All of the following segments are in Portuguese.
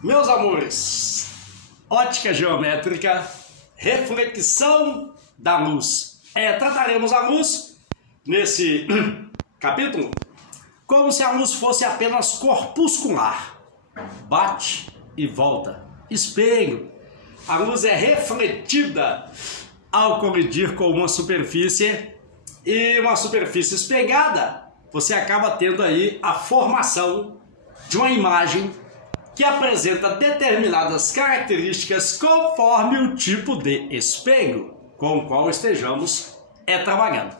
Meus amores, ótica geométrica, reflexão da luz. Trataremos a luz nesse capítulo como se a luz fosse apenas corpuscular. Bate e volta. Espelho. A luz é refletida ao colidir com uma superfície e uma superfície espelhada. Você acaba tendo aí a formação de uma imagem que apresenta determinadas características conforme o tipo de espelho com o qual estejamos trabalhando.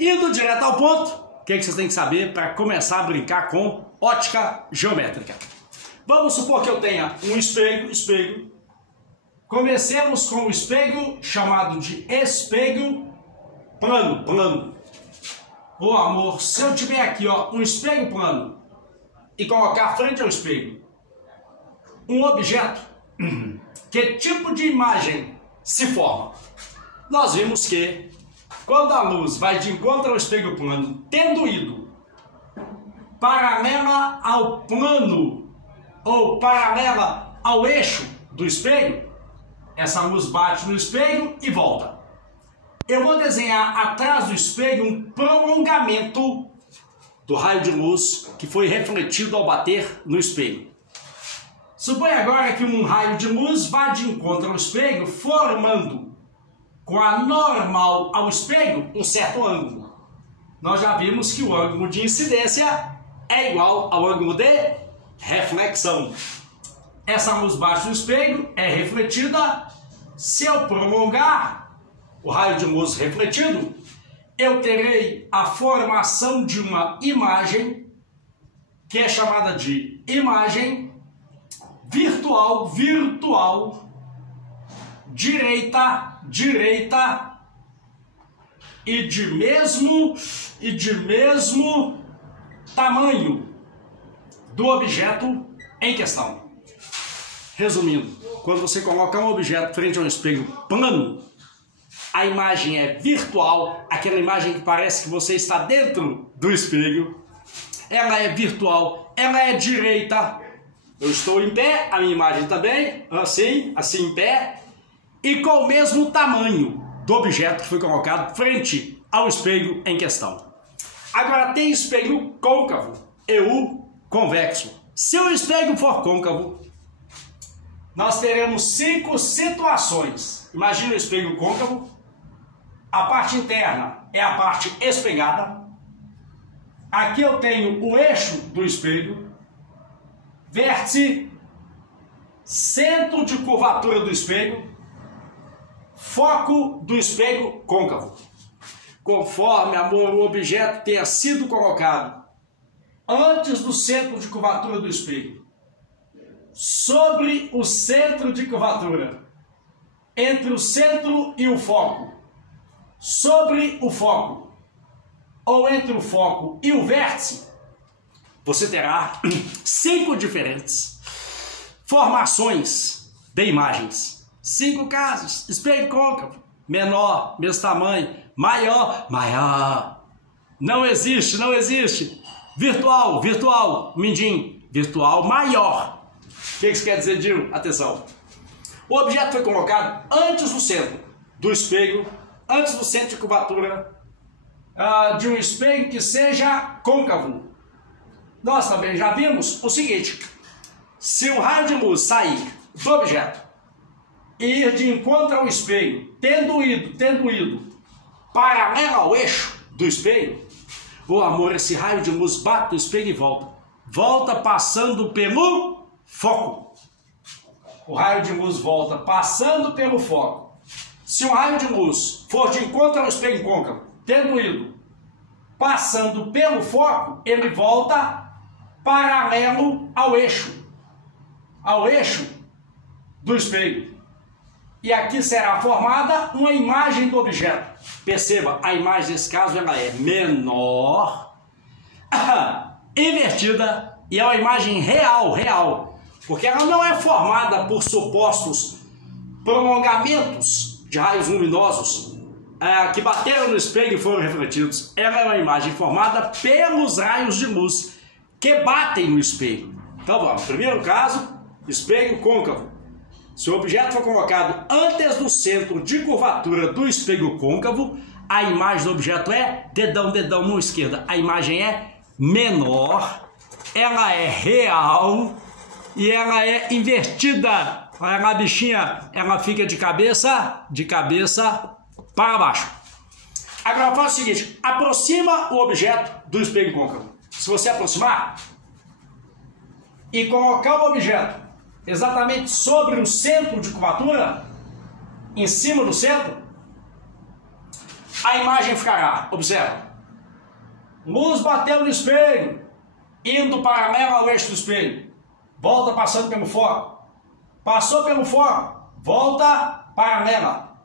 Indo direto ao ponto, o que vocês têm que saber para começar a brincar com ótica geométrica? Vamos supor que eu tenha um espelho. Comecemos com o espelho chamado de espelho plano. Ô amor, se eu tiver aqui um espelho plano e colocar frente ao espelho um objeto, que tipo de imagem se forma? Nós vimos que quando a luz vai de encontro ao espelho plano, tendo ido paralela ao plano ou paralela ao eixo do espelho, essa luz bate no espelho e volta. Eu vou desenhar atrás do espelho um prolongamento do raio de luz que foi refletido ao bater no espelho. Suponha agora que um raio de luz vá de encontro ao espelho, formando com a normal ao espelho um certo ângulo. Nós já vimos que o ângulo de incidência é igual ao ângulo de reflexão. Essa luz bate no espelho, é refletida. Se eu prolongar o raio de luz refletido, eu terei a formação de uma imagem que é chamada de imagem virtual, direita e de mesmo tamanho do objeto em questão. Resumindo, quando você coloca um objeto frente a um espelho plano, a imagem é virtual, aquela imagem que parece que você está dentro do espelho. Ela é virtual, ela é direita. Eu estou em pé, a minha imagem também, assim em pé, e com o mesmo tamanho do objeto que foi colocado frente ao espelho em questão. Agora tem espelho côncavo e o convexo. Se o espelho for côncavo, nós teremos 5 situações. Imagina o espelho côncavo. A parte interna é a parte espelhada. Aqui eu tenho o eixo do espelho, vértice, centro de curvatura do espelho, foco do espelho côncavo. Conforme, amor, o objeto tenha sido colocado antes do centro de curvatura do espelho, sobre o centro de curvatura, entre o centro e o foco, sobre o foco, ou entre o foco e o vértice, você terá 5 diferentes formações de imagens. 5 casos: espelho côncavo, menor, mesmo tamanho, maior. Não existe. Virtual, mindim, virtual maior. O que isso quer dizer, Dino? Atenção. O objeto foi colocado antes do centro do espelho, antes do centro de curvatura de um espelho que seja côncavo. Nós também já vimos o seguinte: se um raio de luz sair do objeto e ir de encontro ao espelho, tendo ido paralelo ao eixo do espelho, ô amor, esse raio de luz bate no espelho e volta passando pelo foco. O raio de luz volta passando pelo foco. Se um raio de luz for de encontro ao espelho côncavo, tendo ido passando pelo foco, ele volta paralelo ao eixo do espelho. E aqui será formada uma imagem do objeto. Perceba, a imagem nesse caso ela é menor, invertida, e é uma imagem real, porque ela não é formada por supostos prolongamentos de raios luminosos que bateram no espelho e foram refletidos. Ela é uma imagem formada pelos raios de luz que batem no espelho. Então vamos, primeiro caso, espelho côncavo. Se o objeto for colocado antes do centro de curvatura do espelho côncavo, a imagem do objeto é dedão, dedão, mão esquerda. A imagem é menor, ela é real e ela é invertida. Olha lá, a bichinha, ela fica de cabeça para baixo. Agora faz o seguinte, aproxima o objeto do espelho côncavo. Se você aproximar e colocar o objeto exatamente sobre o centro de curvatura, em cima do centro, a imagem ficará, observa, luz bateu no espelho, indo paralelo ao eixo do espelho, volta passando pelo foco, passou pelo foco, volta paralela.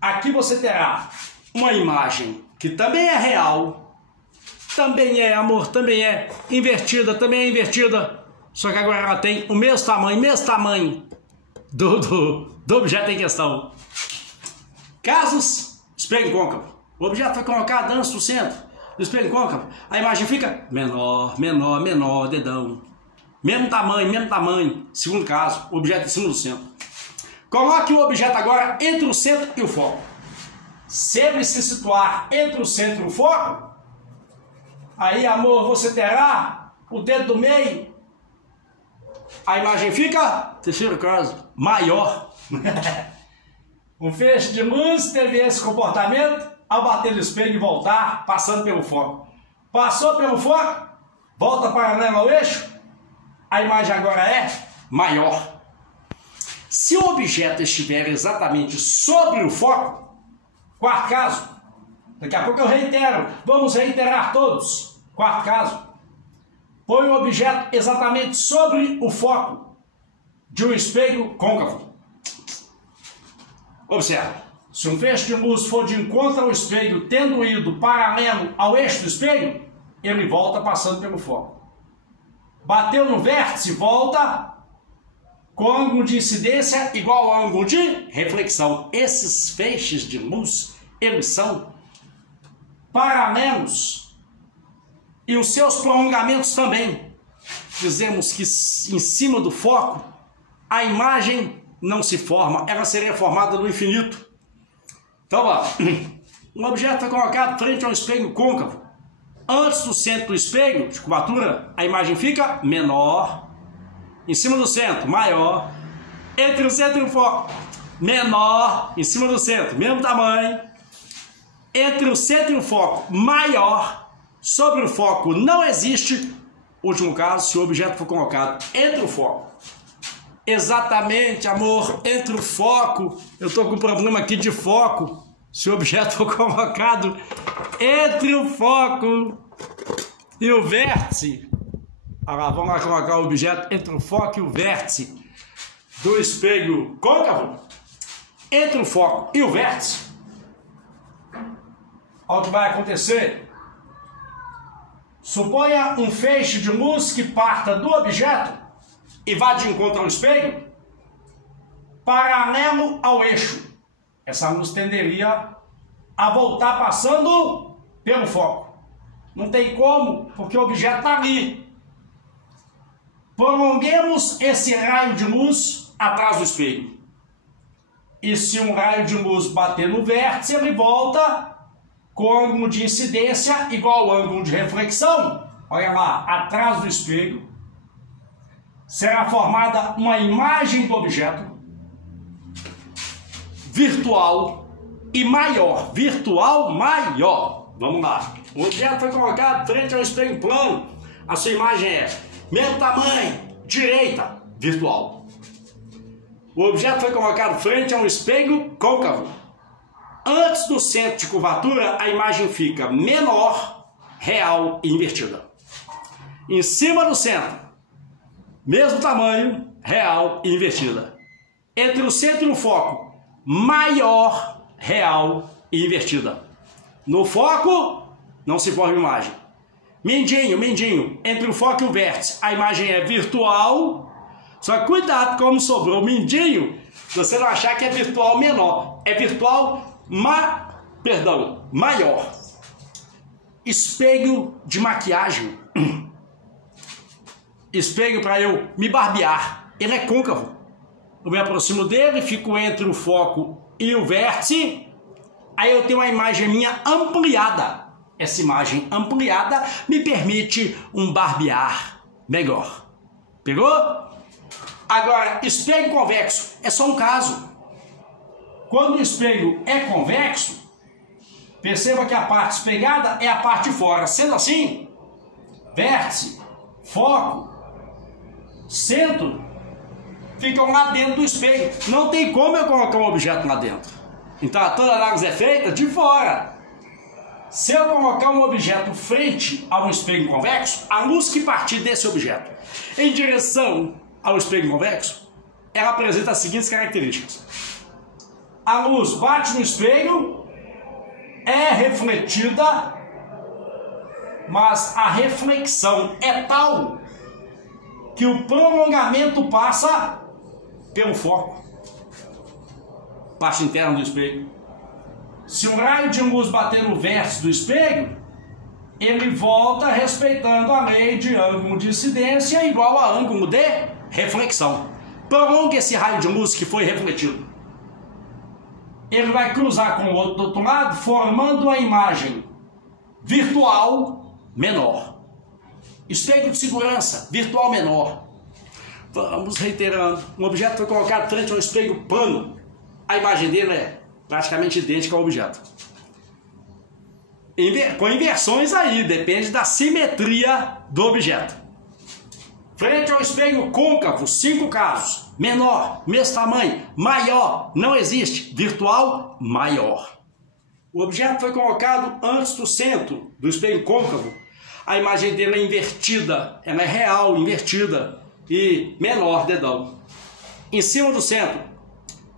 Aqui você terá uma imagem que também é real, também é amor, também é invertida, só que agora ela tem o mesmo tamanho do objeto em questão. Casos, espelho côncavo. O objeto foi colocado antes do centro do espelho côncavo. A imagem fica menor, dedão. Mesmo tamanho. Segundo caso, o objeto em cima do centro. Coloque o objeto agora entre o centro e o foco. Se ele se situar entre o centro e o foco, aí, amor, você terá o dedo do meio. A imagem fica, terceiro caso, maior. Um feixe de luz teve esse comportamento ao bater no espelho e voltar, passando pelo foco. Passou pelo foco, volta paralelo ao eixo, a imagem agora é maior. Se o objeto estiver exatamente sobre o foco, quarto caso, daqui a pouco eu reitero, vamos reiterar todos. Quarto caso, põe o objeto exatamente sobre o foco de um espelho côncavo. Observe, se um feixe de luz for de encontro ao espelho, tendo ido paralelo ao eixo do espelho, ele volta passando pelo foco. Bateu no vértice, volta com ângulo de incidência igual ao ângulo de reflexão. Esses feixes de luz, eles são paralelos. E os seus prolongamentos também. Dizemos que em cima do foco, a imagem não se forma, ela seria formada no infinito. Então, ó, um objeto foi colocado frente ao espelho côncavo. Antes do centro do espelho, de curvatura, a imagem fica menor. Em cima do centro, maior. Entre o centro e o foco, menor. Em cima do centro, mesmo tamanho. Entre o centro e o foco, maior. Sobre o foco não existe, último caso, se o objeto for colocado entre o foco. Exatamente, amor, entre o foco, eu estou com um problema aqui de foco. Se o objeto for colocado entre o foco e o vértice, agora vamos lá colocar o objeto entre o foco e o vértice do espelho côncavo, entre o foco e o vértice, olha o que vai acontecer. Suponha um feixe de luz que parta do objeto e vá de encontro ao espelho, paralelo ao eixo. Essa luz tenderia a voltar passando pelo foco. Não tem como, porque o objeto está ali. Prolonguemos esse raio de luz atrás do espelho. E se um raio de luz bater no vértice, ele volta com ângulo de incidência igual ao ângulo de reflexão. Olha lá, atrás do espelho será formada uma imagem do objeto virtual e maior. Virtual maior. Vamos lá. O objeto foi colocado frente ao espelho plano. A sua imagem é mesmo tamanho, direita, virtual. O objeto foi colocado frente a um espelho côncavo. Antes do centro de curvatura, a imagem fica menor, real e invertida. Em cima do centro, mesmo tamanho, real e invertida. Entre o centro e o foco, maior, real e invertida. No foco, não se forma imagem. Mindinho, entre o foco e o vértice, a imagem é virtual. Só que cuidado, como sobrou o mindinho, você não achar que é virtual menor. É virtual maior. Espelho de maquiagem. Espelho para eu me barbear. ele é côncavo. Eu me aproximo dele, fico entre o foco e o vértice, aí eu tenho uma imagem minha ampliada. Essa imagem ampliada me permite um barbear melhor. Pegou? Agora, espelho convexo é só um caso. Quando o espelho é convexo, perceba que a parte espelhada é a parte de fora. Sendo assim, vértice, foco, centro ficam lá dentro do espelho. Não tem como eu colocar um objeto lá dentro. Então toda a análise é feita de fora. Se eu colocar um objeto frente a um espelho convexo, a luz que partir desse objeto em direção ao espelho convexo, ela apresenta as seguintes características. A luz bate no espelho, é refletida, mas a reflexão é tal que o prolongamento passa pelo foco, parte interna do espelho. Se um raio de luz bater no vértice do espelho, ele volta respeitando a lei de ângulo de incidência igual a ângulo de reflexão. Prolonga esse raio de luz que foi refletido. Ele vai cruzar com o outro do outro lado, formando uma imagem virtual menor. Espelho de segurança, virtual menor. Vamos reiterando. Um objeto foi colocado frente a um espelho plano. A imagem dele é praticamente idêntica ao objeto. Com inversões aí, depende da simetria do objeto. Frente ao espelho côncavo, 5 casos. Menor, mesmo tamanho. Maior, não existe. Virtual, maior. O objeto foi colocado antes do centro do espelho côncavo. A imagem dele é invertida, ela é real, invertida e menor, dedão. Em cima do centro,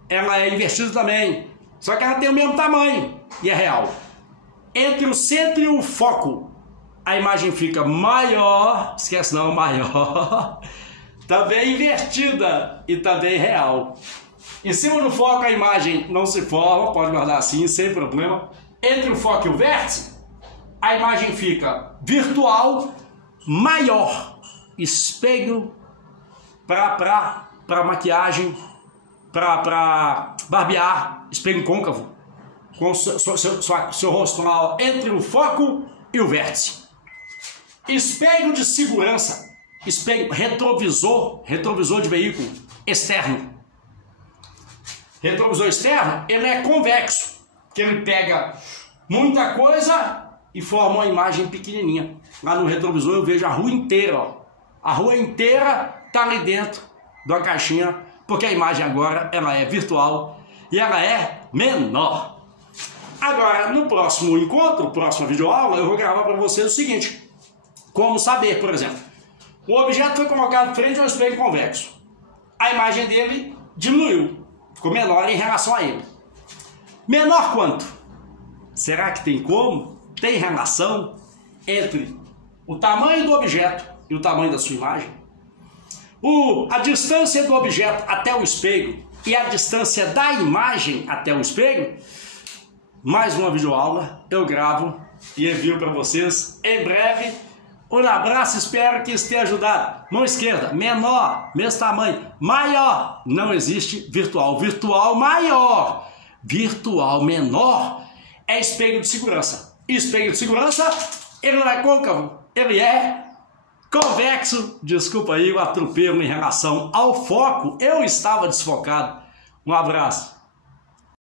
ela é invertida também, só que ela tem o mesmo tamanho e é real. Entre o centro e o foco, a imagem fica maior, esquece não, maior, também invertida e também real. Em cima do foco a imagem não se forma, pode guardar assim, sem problema. Entre o foco e o vértice, a imagem fica virtual, maior, espelho para maquiagem, para barbear, espelho côncavo, com seu rosto lá entre o foco e o vértice. Espelho de segurança, espelho retrovisor de veículo externo. Retrovisor externo, ele é convexo, que ele pega muita coisa e forma uma imagem pequenininha. Lá no retrovisor eu vejo a rua inteira, ó. A rua inteira está ali dentro de uma caixinha, porque a imagem agora ela é virtual e ela é menor. Agora, no próximo encontro, próxima videoaula, eu vou gravar para vocês o seguinte: como saber, por exemplo, o objeto foi colocado frente ao espelho convexo. A imagem dele diminuiu, ficou menor em relação a ele. Menor quanto? Será que tem como? Tem relação entre o tamanho do objeto e o tamanho da sua imagem? A distância do objeto até o espelho e a distância da imagem até o espelho? Mais uma videoaula eu gravo e envio para vocês em breve. Um abraço, espero que esteja ajudado. Mão esquerda, menor, mesmo tamanho. Maior, não existe virtual. Virtual maior. Virtual menor é espelho de segurança. Espelho de segurança, ele não é côncavo, ele é convexo. Desculpa aí o atropelo em relação ao foco. Eu estava desfocado. Um abraço.